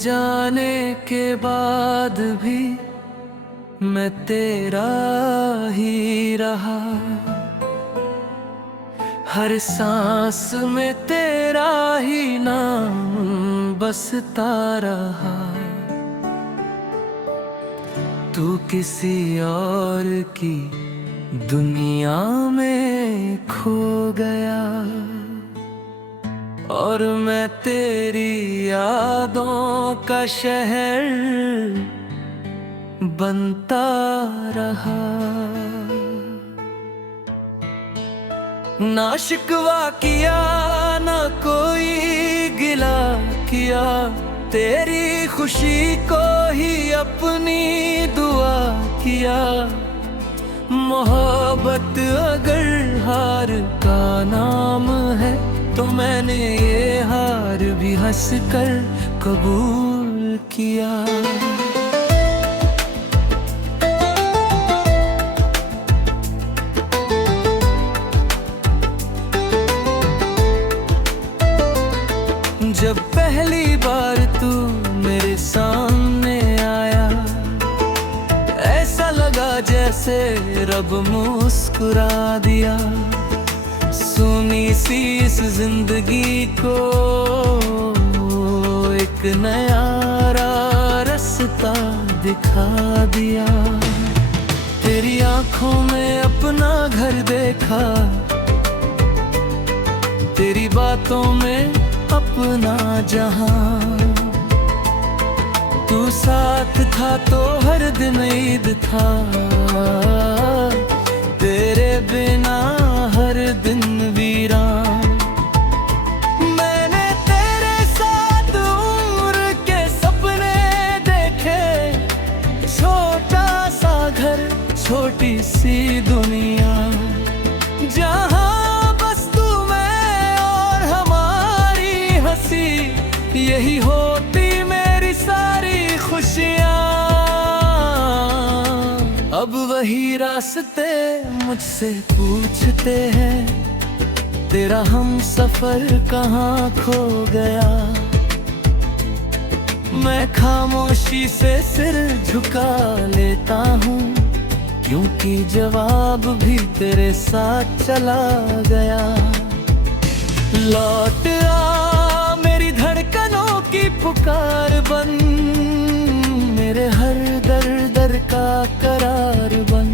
जाने के बाद भी मैं तेरा ही रहा। हर सांस में तेरा ही नाम बसता रहा। तू किसी और की दुनिया में खो गया और मैं तेरी यादों का शहर बनता रहा। ना शिकवा किया ना कोई गिला किया, तेरी खुशी को ही अपनी दुआ किया। मोहब्बत अगर हार का नाम है तो मैंने ये हार भी हंस कर कबूल किया। जब पहली बार तू मेरे सामने आया, ऐसा लगा जैसे रब मुस्कुरा दिया। सुनी सी इस जिंदगी को एक नया रास्ता दिखा दिया। तेरी आंखों में अपना घर देखा, तेरी बातों में अपना जहां। तू साथ था तो हर दिन ईद था, तेरे बिना हर दिन वीरान। मैंने तेरे साथ उम्र के सपने देखे, छोटा सा घर छोटी सी दुनिया, जहां बस तू मैं और हमारी हंसी, यही होती मेरी सारी खुशियाँ। अब वही रास्ते मुझसे पूछते हैं, तेरा हम सफर कहाँ खो गया। मैं खामोशी से सिर झुका लेता हूँ, क्योंकि जवाब भी तेरे साथ चला गया। लौट आ मेरी धड़कनों की पुकार बन, मेरे हर दर दर का करार बन।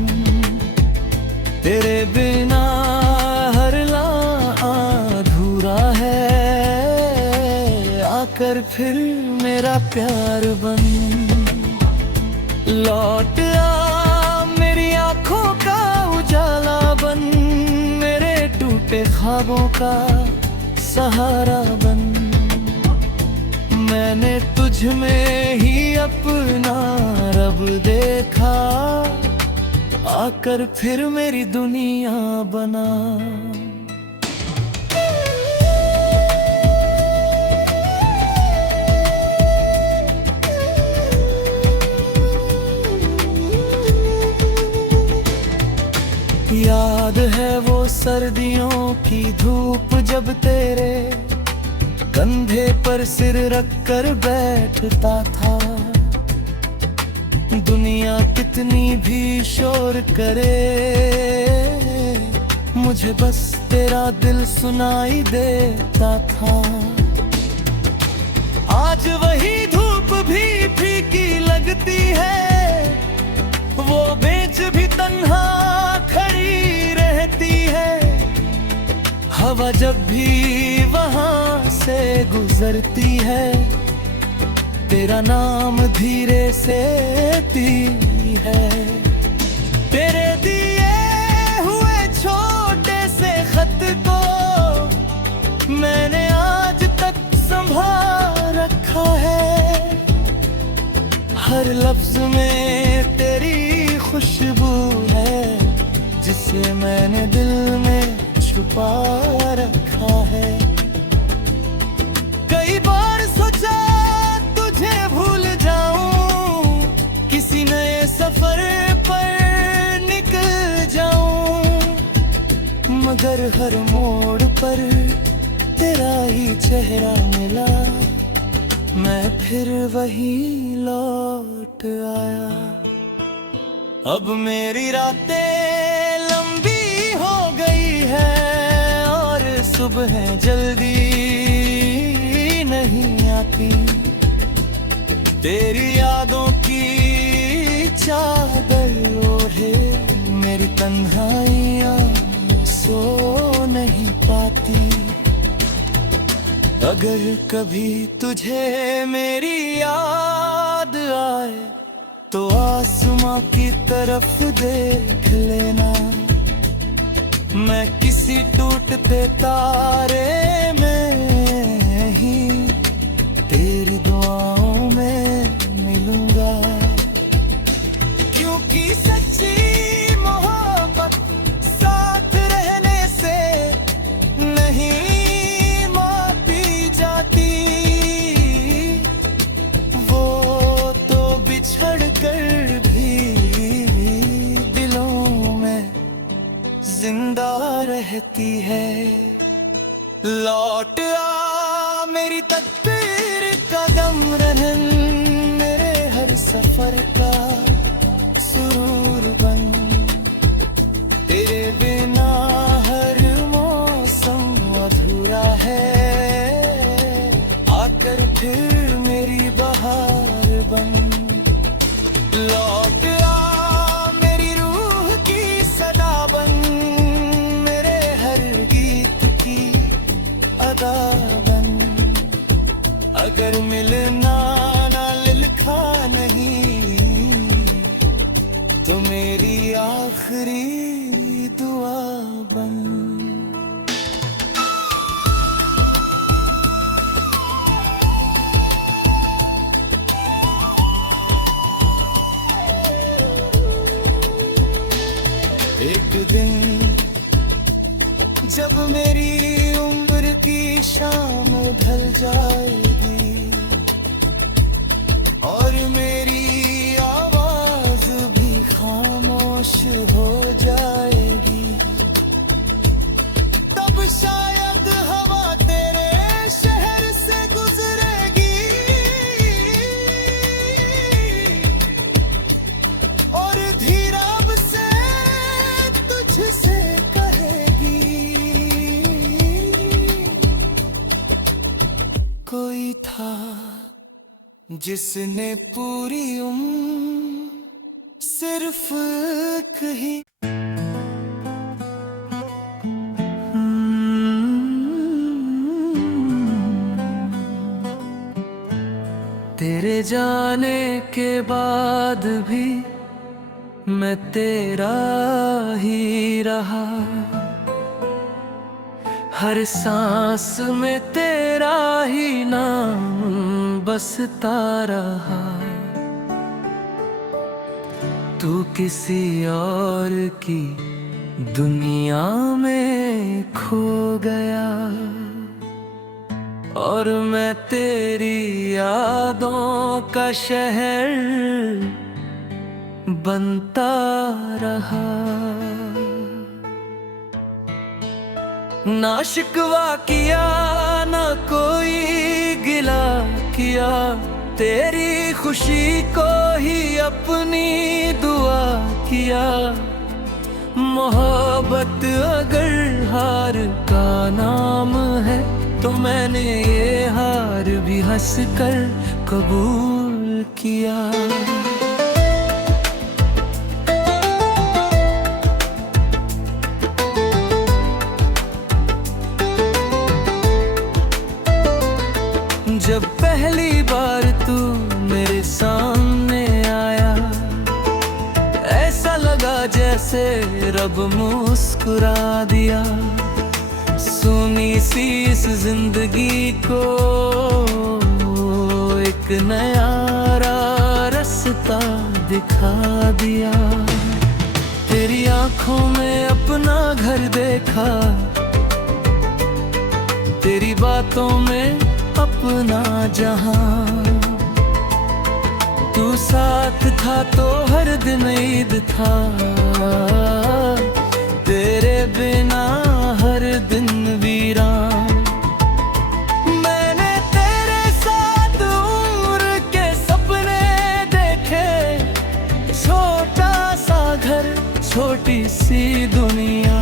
तेरे बिना हर लम्हा अधूरा है, आकर फिर मेरा प्यार बन। लौट आ मेरी आँखों का उजाला बन, मेरे टूटे ख्वाबों का सहारा बन। मैंने तुझ में ही अपना रब देखा, आकर फिर मेरी दुनिया बना। याद है वो सर्दियों की धूप, जब तेरे कंधे पर सिर रख कर बैठता था। दुनिया कितनी भी शोर करे, मुझे बस तेरा दिल सुनाई देता था। आज वही धूप भी फीकी लगती है, वो बेंच भी तन्हा खड़ी रहती है। हवा जब भी वहां से गुजरती है, तेरा नाम धीरे से ती है। तेरे दिए हुए छोटे से खत को मैंने आज तक संभाल रखा है। हर लफ्ज में तेरी खुशबू है, जिसे मैंने दिल में छुपा रखा है। कई बार सोचा तुझे भूल जाऊं, किसी नए सफर पर निकल जाऊं, मगर हर मोड़ पर तेरा ही चेहरा मिला। मैं फिर वही लौट आया। अब मेरी रातें लंबी हो गई है और सुबह जल्दी नहीं आती। तेरी यादों की चादर ओढ़े मेरी तन्हाइयाँ सो नहीं पाती। अगर कभी तुझे मेरी याद आए तो आसमां की तरफ देख लेना। मैं किसी टूटते तारे में ही तेरी दुआओं में मिलूंगा। क्योंकि सच्ची मोहब्बत साथ रहने से नहीं मापी जाती। वो तो बिछड़ कर भी दिलों में जिंदा रहती है। लौट आ मेरी तकदीर का गम रहन, मेरे हर सफर का सुरूर बन। तेरे बिना हर मौसम अधूरा है, आकर फिर मेरी बहार बन। लौट आ मेरी रूह की सदा बन, मेरे हर गीत की अदा बन। अगर मिलना ना लिखा नहीं तो मेरी आखिरी दुआ बन। एक दिन जब मेरी उम्र की शाम ढल जाएगी और मेरी आवाज भी खामोश हो जाएगी, तब शायद हवा तेरे शहर से गुजरेगी और धीरज से तुझसे कहेगी, कोई था जिसने पूरी उम्र सिर्फ कही। तेरे जाने के बाद भी मैं तेरा ही रहा, हर सांस में तेरा ही नाम बसता रहा। तू किसी और की दुनिया में खो गया और मैं तेरी यादों का शहर बनता रहा। ना शिकवा किया ना कोई गिला किया, तेरी खुशी को ही अपनी दुआ किया। मोहब्बत अगर हार का नाम है तो मैंने ये हार भी हंस कर कबूल किया। जब पहली बार तू मेरे सामने आया, ऐसा लगा जैसे रब मुस्कुरा दिया। सुनी सी इस जिंदगी को एक नया रास्ता दिखा दिया। तेरी आंखों में अपना घर देखा, तेरी बातों में अपना जहां। तू साथ था तो हर दिन ईद था, तेरे बिना हर दिन वीरान। मैंने तेरे साथ छोटी सी दुनिया,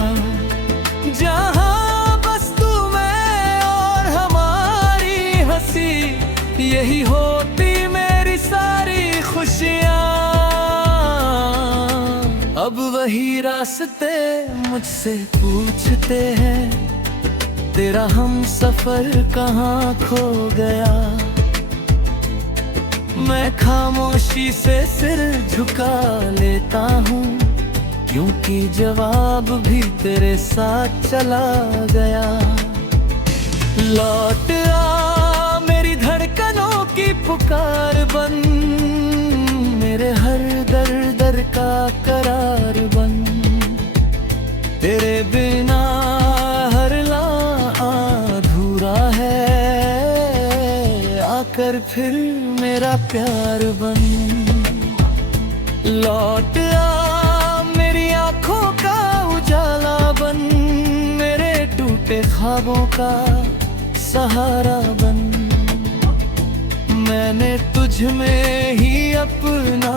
जहाँ बस तू मैं और हमारी हंसी, यही होती मेरी सारी खुशियाँ। अब वही रास्ते मुझसे पूछते हैं, तेरा हम सफर कहाँ खो गया। मैं खामोशी से सिर झुका लेता हूँ, क्योंकि जवाब भी तेरे साथ चला गया। लौट आ मेरी धड़कनों की पुकार बन, मेरे हर दर दर का करार बन। तेरे बिना हर लम्हा अधूरा है, आकर फिर मेरा प्यार बन। लौट आ मेरी आँखों का उजाला बन, मेरे टूटे ख्वाबों का सहारा बन। मैंने तुझ में ही अपना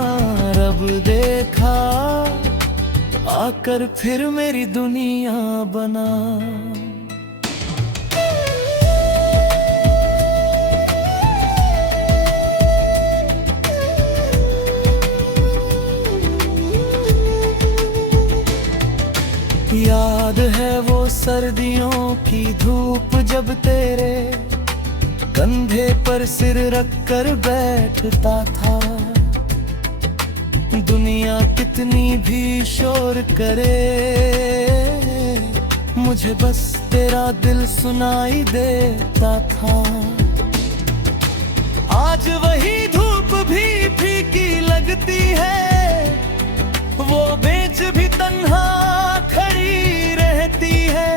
रब देखा, आकर फिर मेरी दुनिया बना। याद है वो सर्दियों की धूप, जब तेरे कंधे पर सिर रख कर बैठता था। दुनिया कितनी भी शोर करे, मुझे बस तेरा दिल सुनाई देता था। आज वही धूप भी फीकी लगती है, वो बेंच भी तन्हा खड़ी रहती है।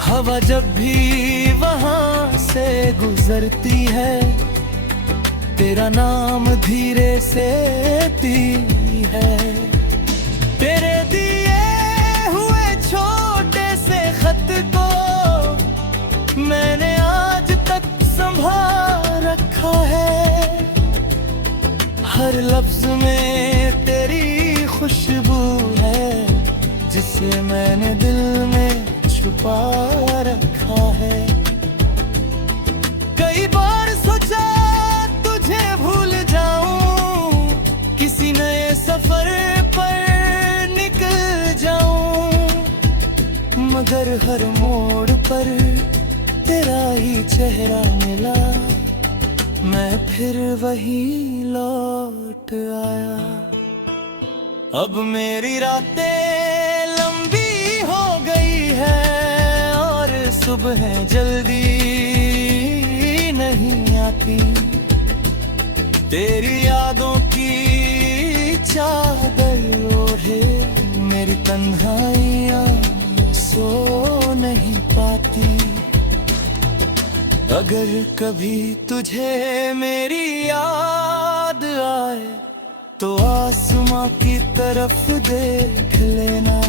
हवा जब भी वहां से गुजरती है, तेरा नाम धीरे से ती है। तेरे दिए हुए छोटे से खत को मैंने आज तक संभाल रखा है। हर लफ्ज में तेरी खुशबू है, जिसे मैंने दिल में छुपा रखा है। कई बार सोचा तुझे भूल जाऊं, किसी नए सफर पर निकल जाऊं, मगर हर मोड़ पर तेरा ही चेहरा मिला, मैं फिर वही लौट आया। अब मेरी रातें लंबी हो गई है और सुबह जल्दी नहीं आती। तेरी यादों की चादर ओढ़े मेरी तन्हाइयाँ सो नहीं पाती। अगर कभी तुझे मेरी याद आए तो आसमां की तरफ देख लेना,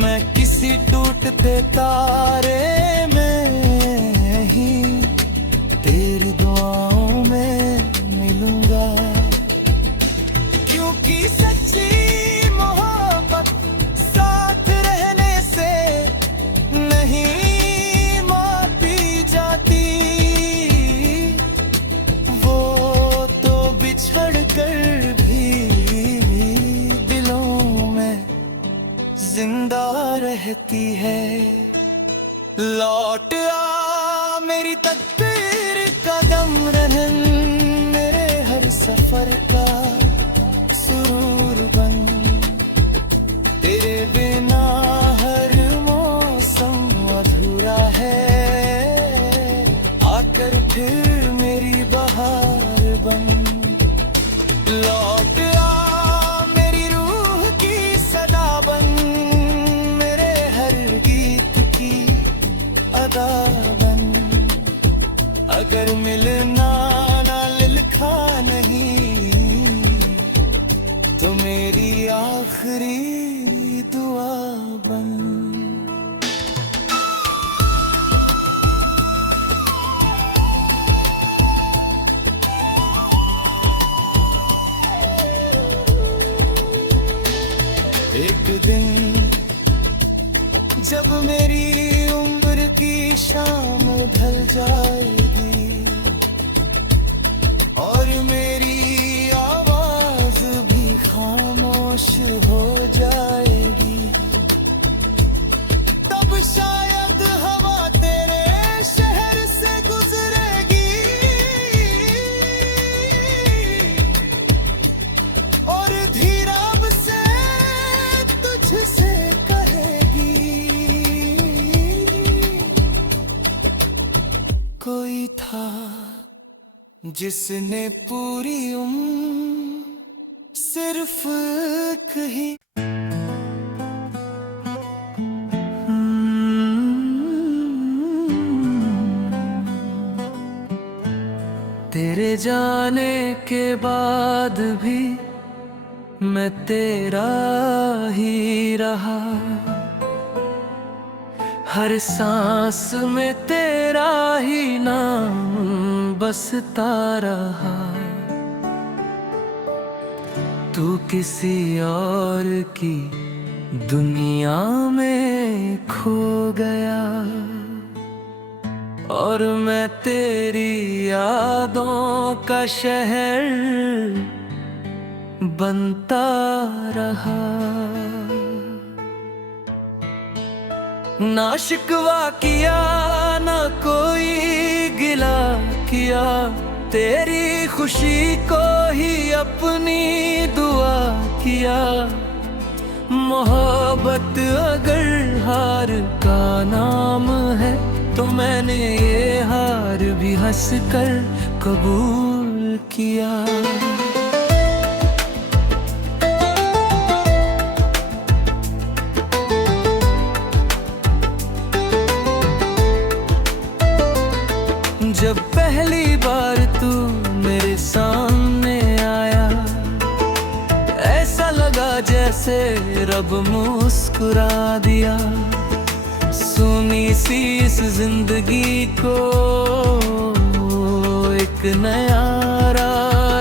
मैं किसी टूटते तारे में ही तेरी दुआओं में मिलूंगा। क्योंकि सच्ची मोहब्बत साथ रहने से नहीं मापी जाती, वो तो बिछड़ कर भी दिलों में जिंदा रहती है। लौट आ मेरी तकदीर का गम रहन, मेरे हर सफर का सुरूर बन। तेरे बिना हर मौसम अधूरा है, आकर फिर मेरी बहार बन। लौट आ मेरी रूह की सदा बन, मेरे हर गीत की अदा बन। अगर मिलना ना लिखा नहीं तो मेरी आखिरी दुआ बन। एक दिन जब मेरी उम्र की शाम ढल जाएगी और मेरी आवाज भी खामोश हो जाएगी, तब शायद हवा तेरे शहर से गुजरेगी और धीरज से तुझसे कहेगी, कोई था जिसने पूरी उम्र सिर्फ कही। तेरे जाने के बाद भी मैं तेरा ही रहा, हर सांस में तेरा ही नाम बसता रहा। तू किसी और की दुनिया में खो गया और मैं तेरी यादों का शहर बनता रहा। ना शिकवा किया ना कोई गिला किया, तेरी खुशी को ही अपनी दुआ किया। मोहब्बत अगर हार का नाम है तो मैंने ये हार भी हंस कर कबूल किया। जब पहली बार तू मेरे सामने आया, ऐसा लगा जैसे रब मुस्कुरा दिया। सुनी सी इस जिंदगी को एक नया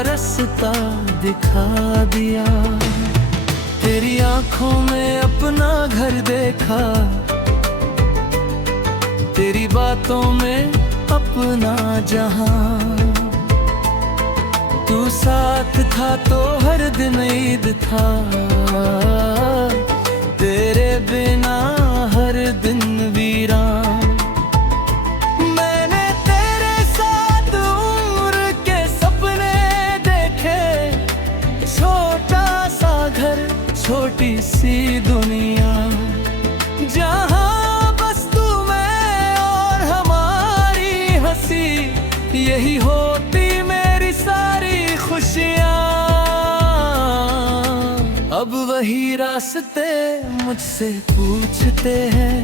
रास्ता दिखा दिया। तेरी आंखों में अपना घर देखा, तेरी बातों में अपना जहां। तू साथ था तो हर दिन ईद था, तेरे बिना हर दिन वीरान। मैंने तेरे साथ उम्र के सपने देखे, छोटा सा घर छोटी सी दुनिया, जहां बस तू मैं और हमारी हंसी, यही होती मेरी सारी खुशियाँ। अब वही रास्ते मुझसे पूछते हैं,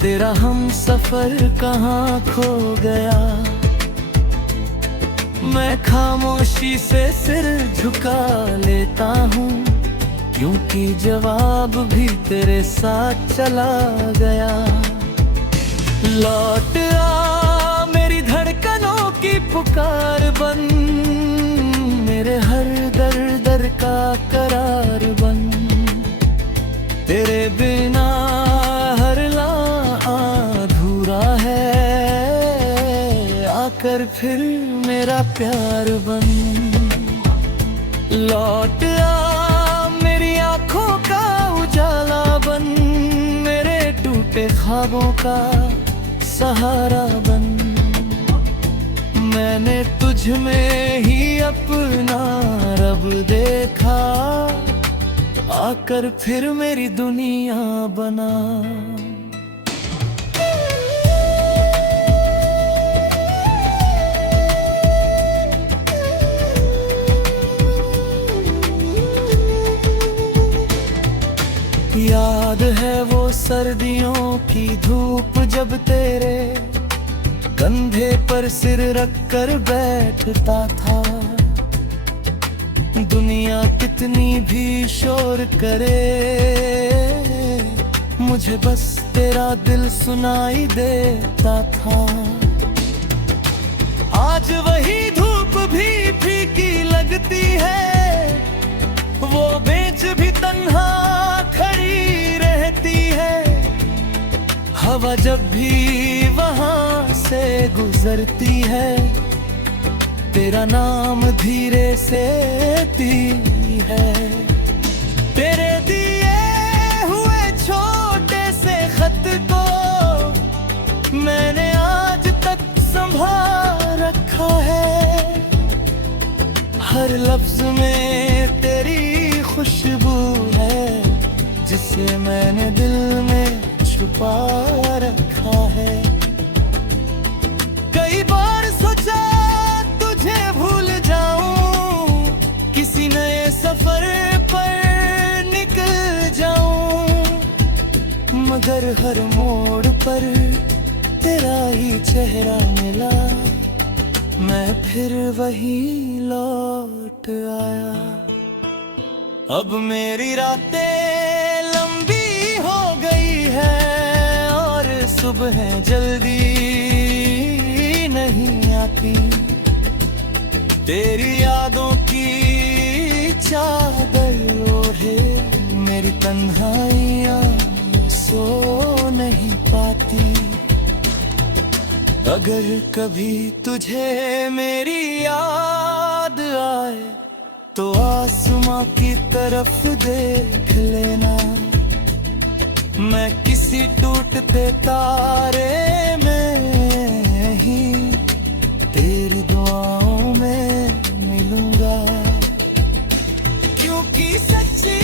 तेरा हम सफर कहाँ खो गया। मैं खामोशी से सिर झुका लेता हूँ, क्योंकि जवाब भी तेरे साथ चला गया। लौट आ मेरी धड़कनों की पुकार बन, मेरे हर दर दर का करार बन। तेरे बिना हर लम्हा अधूरा है, आकर फिर मेरा प्यार बन। लौट आ मेरी आँखों का उजाला बन, मेरे टूटे ख्वाबों का सहारा बन। मैंने तुझ में ही अपना रब देखा, आकर फिर मेरी दुनिया बना। याद है वो सर्दियों की धूप, जब तेरे कंधे पर सिर रख कर बैठता था। दुनिया कितनी भी शोर करे, मुझे बस तेरा दिल सुनाई देता था। आज वही धूप भी फीकी लगती है, वो बेंच भी तन्हा हवा जब भी वहां से गुजरती है, तेरा नाम धीरे से ती है। तेरे दिए हुए छोटे से खत को मैंने आज तक संभाल रखा है। हर लफ्ज में तेरी खुशबू है, जिसे मैंने दिल में छुपा रखा है। कई बार सोचा तुझे भूल जाऊं, किसी नए सफर पर निकल जाऊं, मगर हर मोड़ पर तेरा ही चेहरा मिला, मैं फिर वही लौट आया। अब मेरी रातें लंबी हो गई है और सुबह जल्दी नहीं आती। तेरी यादों की चादर ओढ़े मेरी तन्हाइयाँ सो नहीं पाती। अगर कभी तुझे मेरी याद आए तो आसमां की तरफ देख लेना, मैं किसी टूटते तारे में ही तेरी दुआओं में मिलूंगा। क्योंकि सच्ची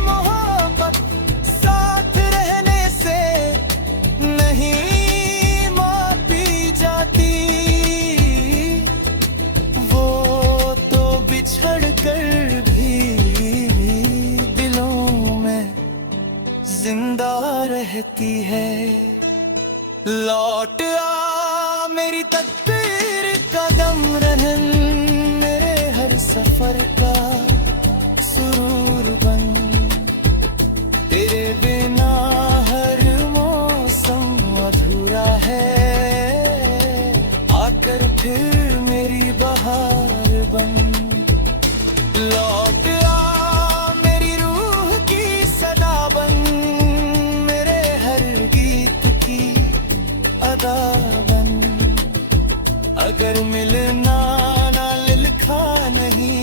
मोहब्बत साथ रहने से नहीं मापी जाती, वो तो बिछड़ कर भी दिलों में जिंदा रहती है। लौट आ मेरी तकदीर का दम रहन, मेरे हर सफर का सुरूर बन। तेरे बिना हर मौसम अधूरा है, आकर फिर मेरी बहार बन। लौट आ मेरी रूह की सदा बन, मेरे हर गीत की अदा बन। अगर मिलना ना लिखा नहीं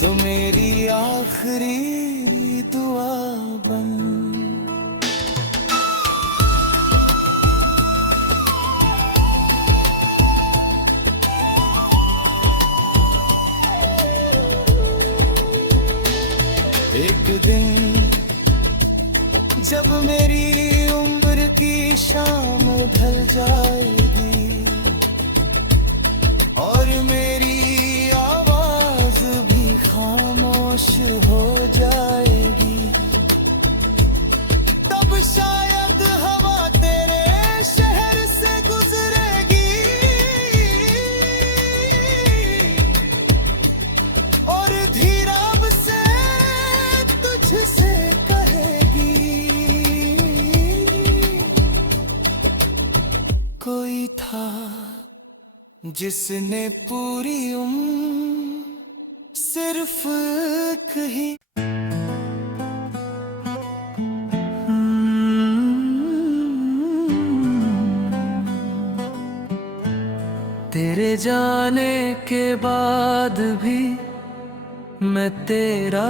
तो मेरी आखिरी दुआ बन। एक दिन जब मेरी उम्र की शाम ढल जाएगी और मेरी आवाज भी खामोश हो जाएगी, तब शायद हवा तेरे शहर से गुजरेगी और धीरज से तुझसे कहेगी, कोई था जिसने पूरी उम्र सिर्फ कही। तेरे जाने के बाद भी मैं तेरा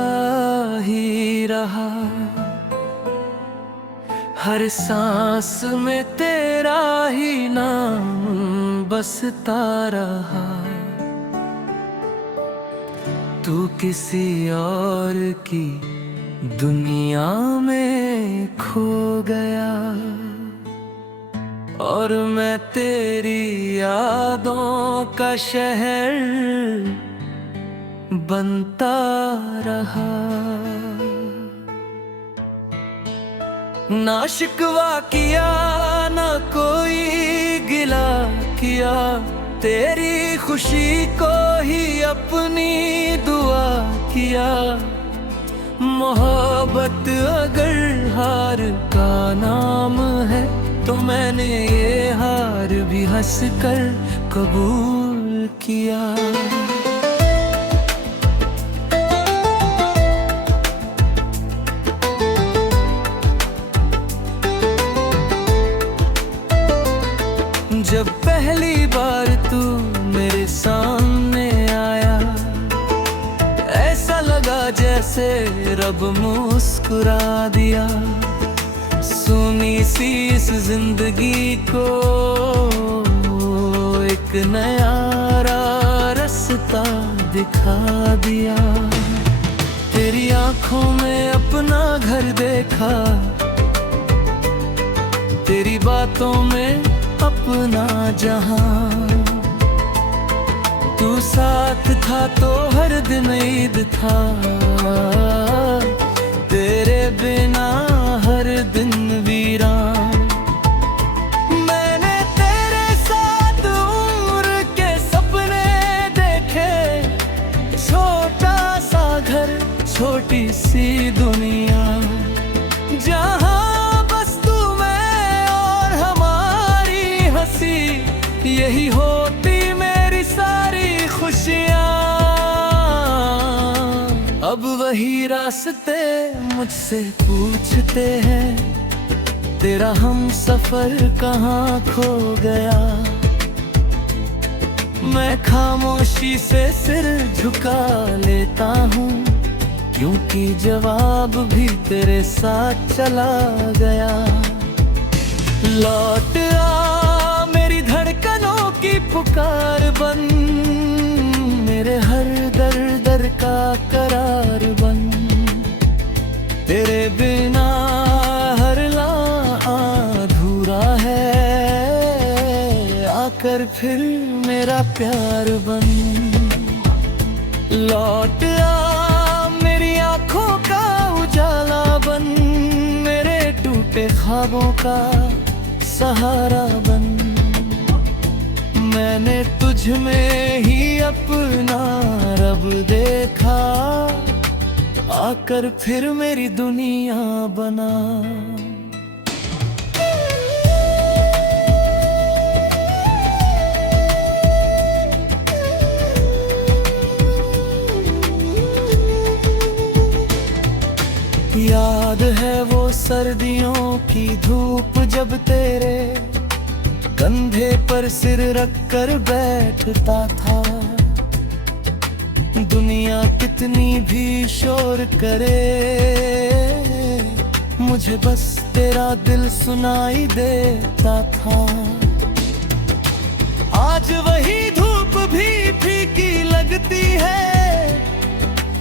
ही रहा, हर सांस में तेरा ही नाम बसता रहा। तू किसी और की दुनिया में खो गया और मैं तेरी यादों का शहर बनता रहा। ना शिकवा किया ना कोई गिला किया, तेरी खुशी को ही अपनी दुआ किया। मोहब्बत अगर हार का नाम है तो मैंने ये हार भी हंस कर कबूल किया। जैसे रब मुस्कुरा दिया। सुनी सी इस जिंदगी को एक नया रास्ता दिखा दिया। तेरी आंखों में अपना घर देखा, तेरी बातों में अपना जहां। तू साथ था तो हर दिन ईद था, तेरे बिना हर दिन वीरान। मैंने तेरे साथ उम्र के सपने देखे, छोटा सा घर छोटी सी दुनिया, जहां बस तू मैं और हमारी हंसी, यही होती मेरी सारी खुशियां। अब वही रास्ते मुझसे पूछते हैं, तेरा हम सफर कहाँ खो गया। मैं खामोशी से सिर झुका लेता हूँ, क्योंकि जवाब भी तेरे साथ चला गया। लौट आ मेरी धड़कनों की पुकार बन, मेरे हर दर दर का करार बन। तेरे बिना हर लम्हा अधूरा है, आकर फिर मेरा प्यार बन। लौट आ मेरी आँखों का उजाला बन, मेरे टूटे ख्वाबों का सहारा बन। मैंने तुझ में ही अपना रब देखा, आकर फिर मेरी दुनिया बना। याद है वो सर्दियों की धूप, जब तेरे कंधे पर सिर रख कर बैठता था। दुनिया कितनी भी शोर करे, मुझे बस तेरा दिल सुनाई देता था। आज वही धूप भी फीकी लगती है,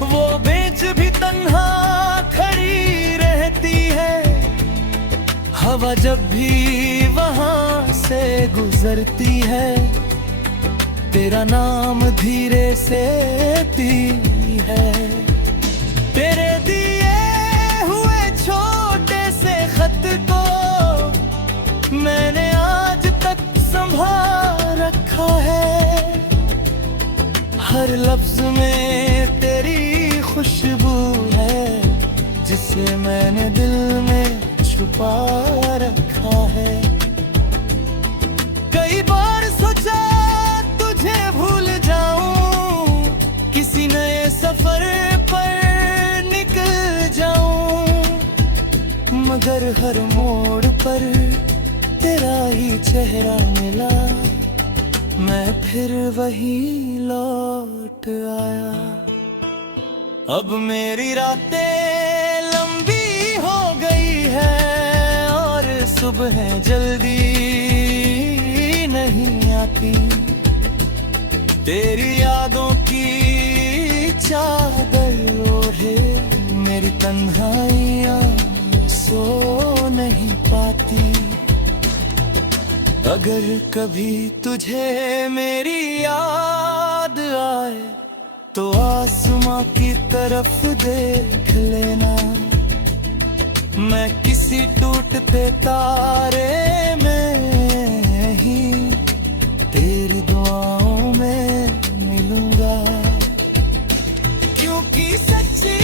वो बेंच भी तन्हा खड़ी रहती है। हवा जब भी वहां से गुजरती है, तेरा नाम धीरे से ती है। तेरे दिए हुए छोटे से खत को मैंने आज तक संभाल रखा है। हर लफ्ज में तेरी खुशबू है, जिसे मैंने दिल में छुपा रखा है। कई बार सोचा तुझे भूल जाऊं, किसी नए सफर पर निकल जाऊं, मगर हर मोड़ पर तेरा ही चेहरा मिला, मैं फिर वही लौट आया। अब मेरी रातें लंबी हो गई है और सुबह जल्दी नहीं आती। तेरी यादों की चादर ओढ़े मेरी तन्हाइयाँ सो नहीं पाती। अगर कभी तुझे मेरी याद आए तो आसमां की तरफ देख लेना, मैं किसी टूटते तारे में ही तेरी दुआओं में मिलूंगा। क्योंकि सच्ची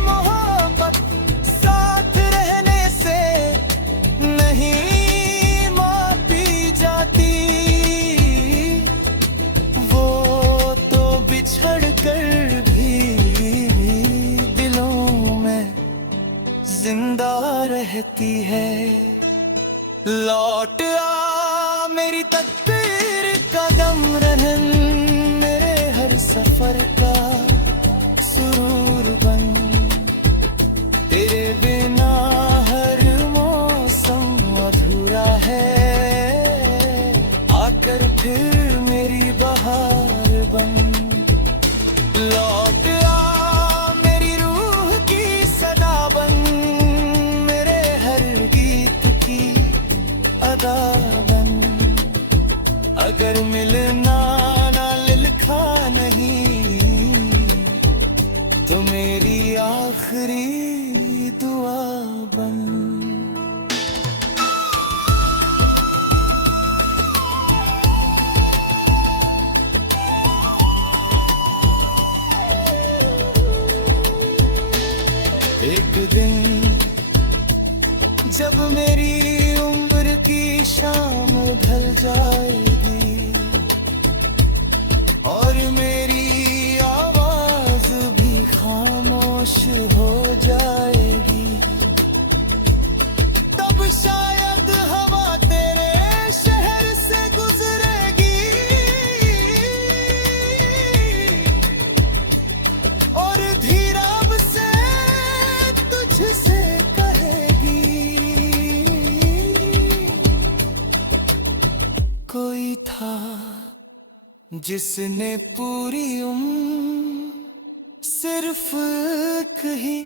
मोहब्बत साथ रहने से नहीं मापी जाती, वो तो बिछड़ कर भी दिलों में जिंदा रहती है। लौट आ मेरी तकदीर का गम रहन, मेरे हर सफर का सुरूर बन। आखिरी दुआ बन। एक दिन जब मेरी उम्र की शाम ढल जाएगी और मेरी आवाज भी खामोश हो जाएगी, तब शायद हवा तेरे शहर से गुजरेगी और धीरज से तुझसे कहेगी, कोई था जिसने पूरी उम्र सिर्फ एक ही